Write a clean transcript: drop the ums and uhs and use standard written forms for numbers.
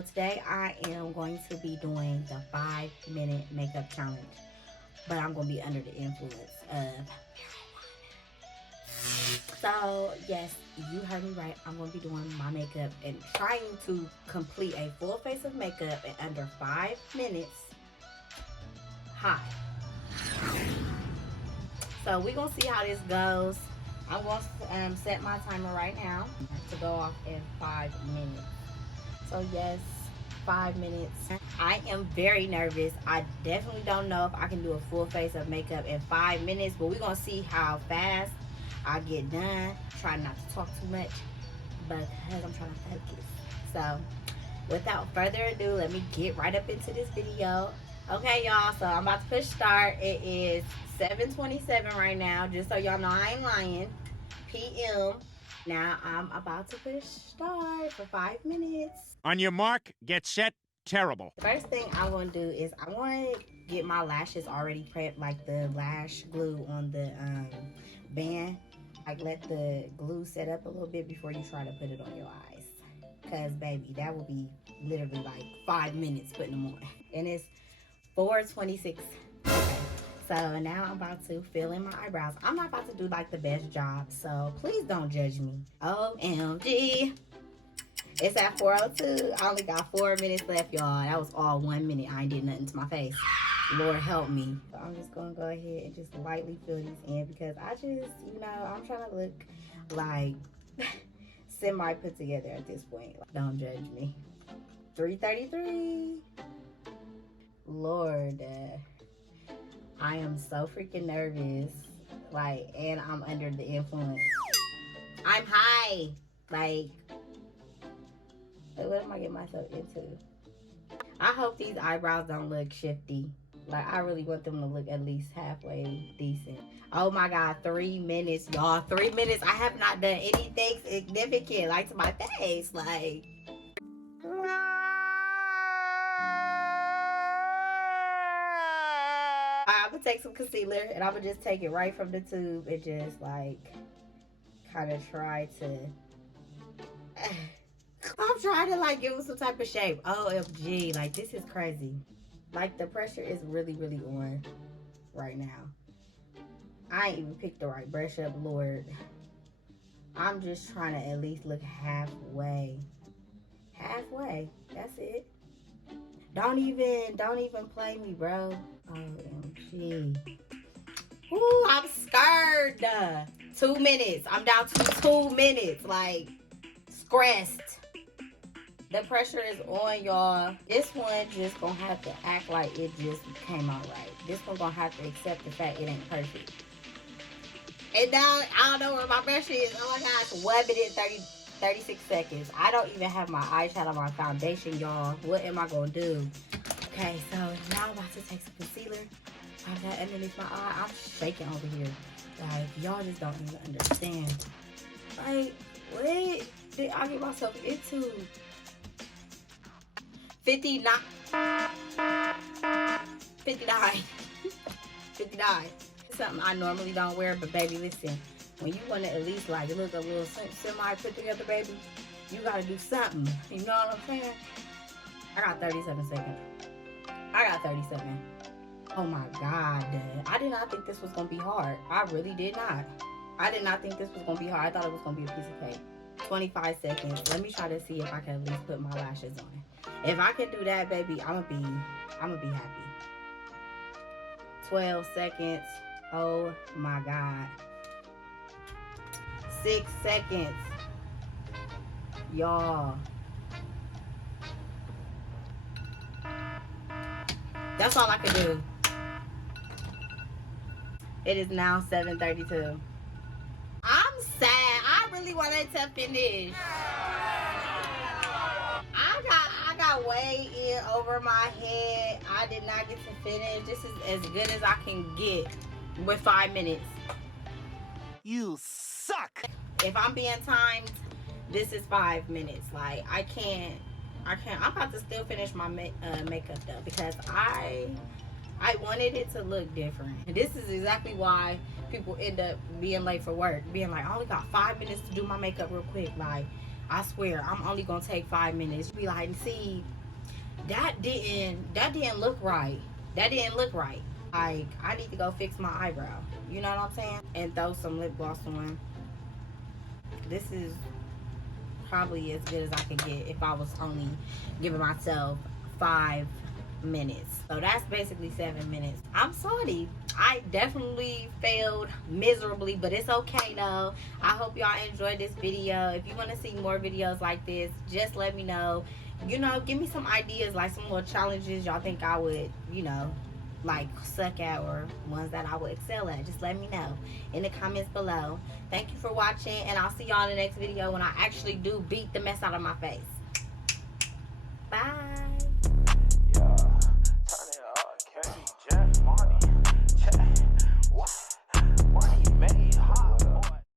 So today I am going to be doing the 5-minute makeup challenge, but I'm going to be under the influence of marijuana. So yes, you heard me right. I'm going to be doing my makeup and trying to complete a full face of makeup in under 5 minutes. High. So we're going to see how this goes. I'm going to set my timer right now to go off in 5 minutes. So yes, 5 minutes. I am very nervous. I definitely don't know if I can do a full face of makeup in 5 minutes, but we're going to see how fast I get done. Try not to talk too much, but because I'm trying to focus. So without further ado, let me get right up into this video. Okay, y'all, so I'm about to push start. It is 7:27 right now, just so y'all know I ain't lying. PM. Now I'm about to push start for 5 minutes. On your mark, get set, terrible. The first thing I want to do is I want to get my lashes already prepped, like the lash glue on the band. Like let the glue set up a little bit before you try to put it on your eyes. Because baby, that will be literally like 5 minutes putting them on. And it's 4:26. Okay. So now I'm about to fill in my eyebrows. I'm not about to do like the best job, so please don't judge me. OMG. It's at 4:02. I only got 4 minutes left, y'all. That was all 1 minute. I ain't did nothing to my face. Lord help me. So I'm just gonna go ahead and just lightly fill these in because I just, I'm trying to look like semi put together at this point. Don't judge me. 3:33. Lord, I am so freaking nervous. Like, and I'm under the influence. I'm high. Like, what am I getting myself into? I hope these eyebrows don't look shifty. Like, I really want them to look at least halfway decent. Oh my God, 3 minutes, y'all. 3 minutes. I have not done anything significant, like, to my face. Like, I'm gonna take some concealer and I'm gonna just take it right from the tube and just like kind of try to I'm trying to like give it some type of shape. OMG, like this is crazy. Like the pressure is really on right now. I ain't even picked the right brush up, Lord. I'm just trying to at least look halfway. That's it. Don't even play me, bro. OMG. Ooh, I'm scared. 2 minutes. I'm down to 2 minutes. Like, stressed. The pressure is on, y'all. This one just gonna have to act like it just came out right. This one gonna have to accept the fact it ain't perfect. And now, I don't know where my brush is. Oh my gosh, 1 minute, 36 seconds. I don't even have my eyeshadow, my foundation, y'all. What am I gonna do? Okay, so now I'm about to take some concealer. I have that underneath my eye. I'm shaking over here. Like, y'all just don't even understand. Like, what did I get myself into? 59. 59. 59. Something I normally don't wear, but baby, listen. When you want to at least like look a little semi put together, baby, you gotta do something. You know what I'm saying? I got 37 seconds. I got 37. Oh my God. I did not think this was gonna be hard. I really did not. I did not think this was gonna be hard. I thought it was gonna be a piece of cake. 25 seconds. Let me try to see if I can at least put my lashes on. If I can do that, baby, I'm gonna be happy. 12 seconds. Oh my God. 6 seconds. Y'all. That's all I can do. It is now 7:32. I'm sad. I really wanted to finish. I got way in over my head. I did not get to finish. This is as good as I can get with 5 minutes. You suck. If I'm being timed, this is 5 minutes. Like, I can't. I'm about to still finish my makeup though because I wanted it to look different. And this is exactly why people end up being late for work, being like, I only got 5 minutes to do my makeup real quick. Like, I swear, I'm only gonna take 5 minutes. Be like, see, that didn't look right. That didn't look right. Like, I need to go fix my eyebrow. You know what I'm saying? And throw some lip gloss on. This is probably as good as I could get if I was only giving myself 5 minutes. So that's basically 7 minutes. I'm sorry. I definitely failed miserably, but it's okay though. I hope y'all enjoyed this video. If you want to see more videos like this, just let me know. You know, give me some ideas, like some more challenges y'all think I would, you know, like suck at, or ones that I would excel at. Just let me know in the comments below. Thank you for watching, and I'll see y'all in the next video when I actually do beat the mess out of my face. Bye.